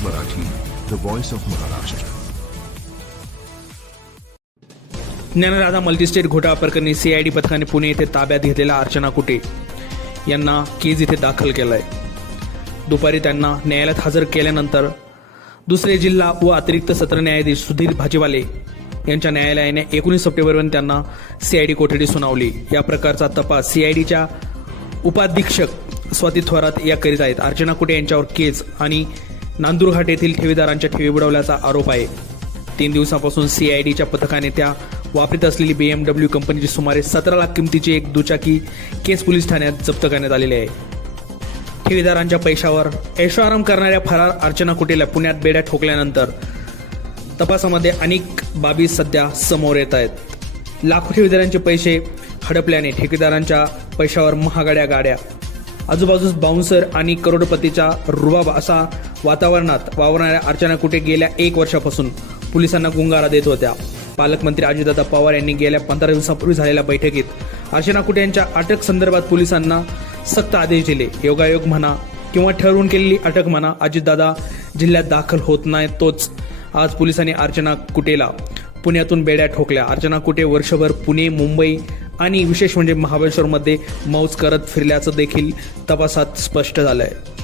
News Marathi the voice of Maharashtra Dnyanradha multistate घोटाळा प्रकरणी CID पथकाने पुणे येथे ताब्यात घेतलेला अर्चना कुटे यांना केज इथे दाखल केलाय. दुपारी त्यांना न्यायालयात हजर केल्यानंतर दुसरे जिल्हा व अतिरिक्त सत्र न्यायाधीश सुधीर भाजीवाले यांच्या न्यायालयाने एकोणीस सप्टेंबरपर्यंत त्यांना सीआयडी कोठडी सुनावली. या प्रकारचा तपास सीआयडीच्या उपाधीक्षक स्वाती थोरात या करीत आहेत. अर्चना कुटे यांच्यावर केज आणि नांदुरघाट येथील ठेवीदारांच्या ठेवी बुडवल्याचा आरोप आहे. तीन दिवसापासून सीआयडीच्या पथकाने त्या वापरत असलेली बीएमडब्ल्यू कंपनीची सुमारे सतरा लाख किमतीची एक दुचाकी केस पोलीस ठाण्यात जप्त करण्यात आलेली आहे. ठेवीदारांच्या पैशावर ऐशोआराम करणाऱ्या फरार अर्चना कुटेला पुण्यात बेड्या ठोकल्यानंतर तपासामध्ये अनेक बाबी सध्या समोर येत आहेत. लाखो ठेवीदारांचे पैसे हडपल्याने ठेकेदारांच्या पैशावर महागड्या गाड्या आजूबाजूस बाउन्सर आणि करोडपतीचा रुबाब असा वातावरणात वावरणाऱ्या अर्चना कुठे गेल्या एक वर्षापासून पोलिसांना गुंगारा देत होत्या. पालकमंत्री अजितदादा पवार यांनी गेल्या पंधरा दिवसापूर्वी झालेल्या बैठकीत अर्चना कुटे यांच्या अटक संदर्भात पोलिसांना सक्त आदेश दिले. योगायोग म्हणा किंवा ठरवून केलेली अटक म्हणा अजितदादा जिल्ह्यात दाखल होत नाही तोच आज पोलिसांनी अर्चना कुटेला पुण्यातून बेड्या ठोकल्या. अर्चना कुटे वर्षभर पुणे मुंबई आणि विशेष म्हणजे महाबळेश्वरमध्ये मौज करत फिरल्याचं देखील तपासात स्पष्ट झालं आहे